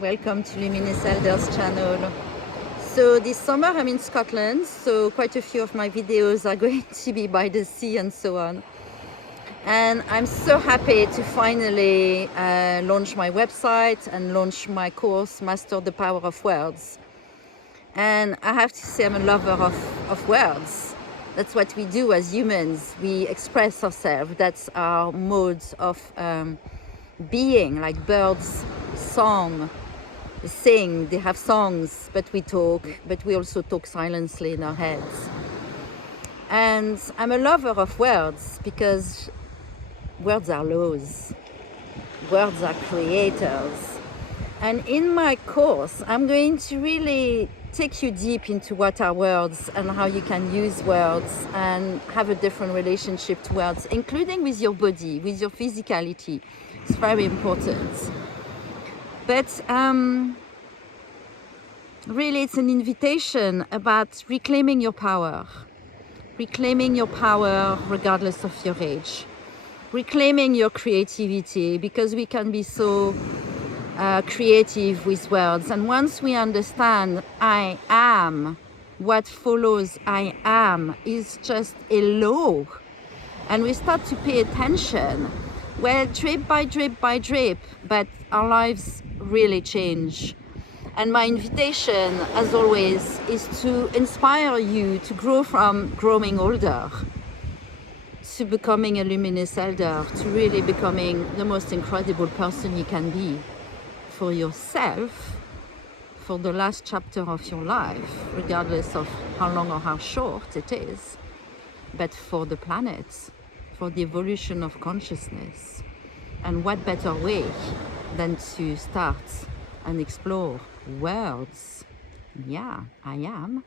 Welcome to Luminous Elder's channel. So this summer I'm in Scotland, so quite a few of my videos are going to be by the sea and so on. And I'm so happy to finally launch my website and launch my course, Master the Power of Words. And I have to say I'm a lover of words. That's what we do as humans. We express ourselves. That's our modes of being, like birds song. They sing, they have songs, but we talk, but we also talk silently in our heads. And I'm a lover of words because words are laws, words are creators. And in my course, I'm going to really take you deep into what are words and how you can use words and have a different relationship to words, including with your body, with your physicality. It's very important. But really, it's an invitation about reclaiming your power regardless of your age, reclaiming your creativity, because we can be so creative with words. And once we understand I am, what follows I am is just a law, and we start to pay attention, well, drip by drip by drip, but our lives really change. And my invitation, as always, is to inspire you to grow from growing older to becoming a luminous elder, to really becoming the most incredible person you can be for yourself, for the last chapter of your life, regardless of how long or how short it is, but for the planet, for the evolution of consciousness. And what better way than to start and explore words? Yeah, I am.